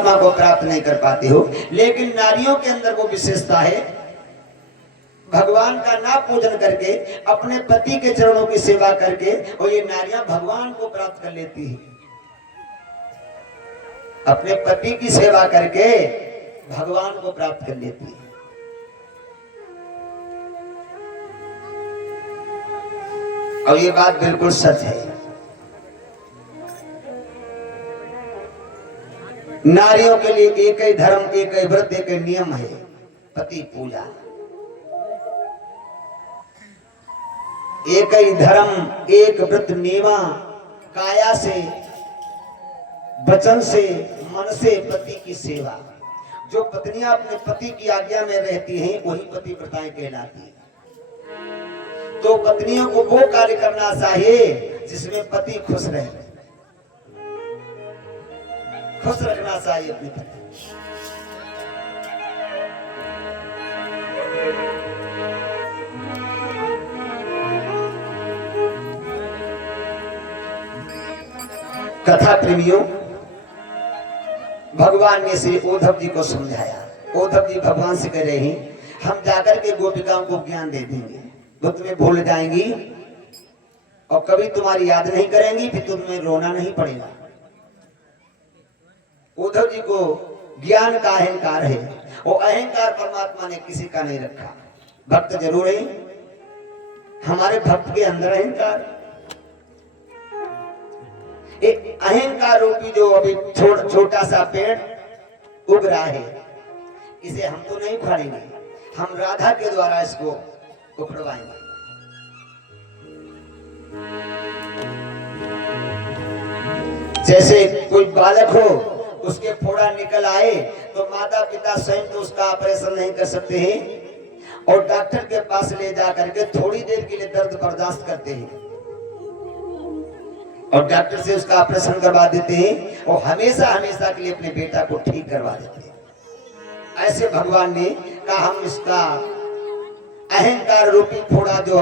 परमात्मा को प्राप्त नहीं कर पाते हो। लेकिन नारियों के अंदर वो विशेषता है, भगवान का नाम पूजन करके, अपने पति के चरणों की सेवा करके, और ये नारियां भगवान को प्राप्त कर लेती है। अपने पति की सेवा करके भगवान को प्राप्त कर लेती है। और ये बात बिल्कुल सच है। नारियों के लिए एक ही धर्म, एक ही व्रत, एक ही नियम है, पति पूजा। एक ही धर्म, एक व्रत नियमा, काया से, वचन से, मन से पति की सेवा। जो पत्नियां अपने पति की आज्ञा में रहती हैं वही पतिव्रताएं कहलाती हैं। तो पत्नियों को वो कार्य करना चाहिए जिसमें पति खुश रहे, खुश रखना चाहिए अपने पति। कथा प्रेमियों, भगवान ने श्री उद्धव जी को समझाया। उद्धव जी भगवान से कह रहे हैं, हम जाकर के गोपिकाओं को ज्ञान दे देंगे, वो तुम्हें भूल जाएंगी और कभी तुम्हारी याद नहीं करेंगी, फिर तुम्हें रोना नहीं पड़ेगा। उद्धव जी को ज्ञान का अहंकार है, और अहंकार परमात्मा ने किसी का नहीं रखा। भक्त जरूर है, हमारे भक्त के अंदर अहंकार, एक अहंकार रूपी जो अभी छोटा सा पेड़ उग रहा है, इसे हम तो नहीं उखाड़ेंगे, हम राधा के द्वारा इसको उखड़वाएंगे। जैसे कोई बालक हो, उसके फोड़ा निकल आए तो माता पिता स्वयं तो उसका ऑपरेशन नहीं कर सकते हैं, और डॉक्टर के पास ले जा करके थोड़ी देर के लिए दर्द बर्दाश्त करते हैं और डॉक्टर से उसका ऑपरेशन करवा देते हैं, और हमेशा हमेशा के लिए अपने बेटा को ठीक करवा देते हैं। ऐसे भगवान ने कहा हम इसका अहंकार रूपी फोड़ा जो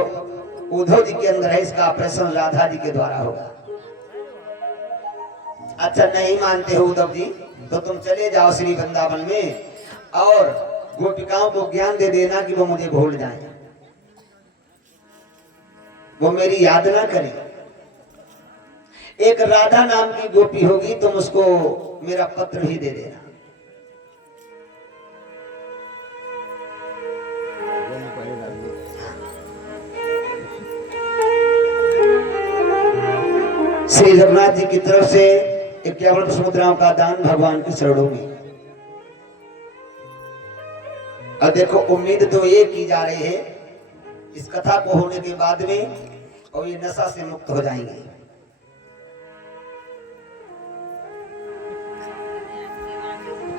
उद्धव जी के अंदर है, इसका ऑपरेशन राधा जी के द्वारा होगा। अच्छा, नहीं मानते हो उद्धव जी, तो तुम चले जाओ श्री वृंदावन में और गोपिकाओं को ज्ञान दे देना कि वो मुझे भूल जाएं, वो मेरी याद ना करें। एक राधा नाम की गोपी होगी, तुम उसको मेरा पत्र ही दे देना। श्री जगन्नाथ जी की तरफ से 51 मुद्राओं का दान भगवान के चरणों में। और देखो, उम्मीद तो ये की जा रही है इस कथा को होने के बाद में, और ये नशा से मुक्त हो जाएंगे।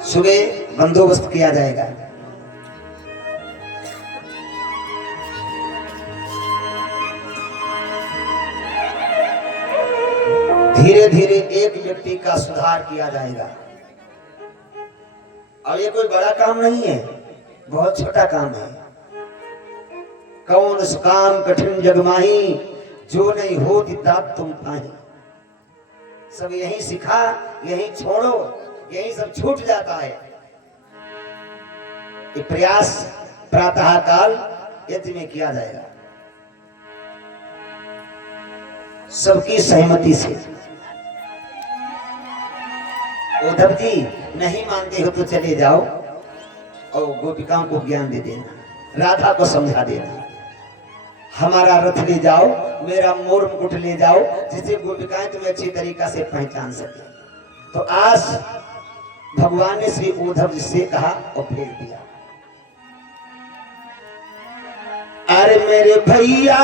सुबह बंदोबस्त किया जाएगा। धीरे धीरे एक व्यक्ति का सुधार किया जाएगा। और ये कोई बड़ा काम नहीं है, बहुत छोटा काम है। कौन काम कठिन जग माही, जो नहीं हो दात तुम पाही। सब यही सिखा, यही छोड़ो, यही सब छूट जाता है। ये प्रयास प्रातः काल यज्ञ में किया जाएगा, सबकी सहमति से। उद्धव जी नहीं मानते हो तो चले जाओ और गोपिकाओं को ज्ञान दे देना, राधा को समझा देना। हमारा रथ ले जाओ, मेरा मोर मुकुट ले जाओ, जिससे गोपिकाएं तुम्हें अच्छी तरीका से पहचान सके। तो आज भगवान ने श्री उद्धव जी से कहा और फेर दिया। अरे मेरे भैया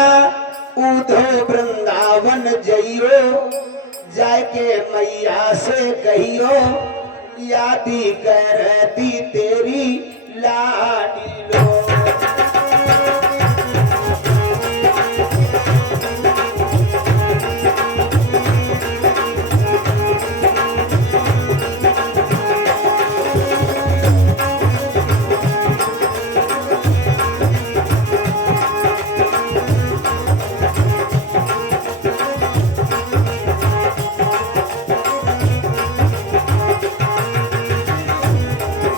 उद्धव वृंदावन जइयो, जाके मैया से कहियो, यादी करती तेरी लाडी लो।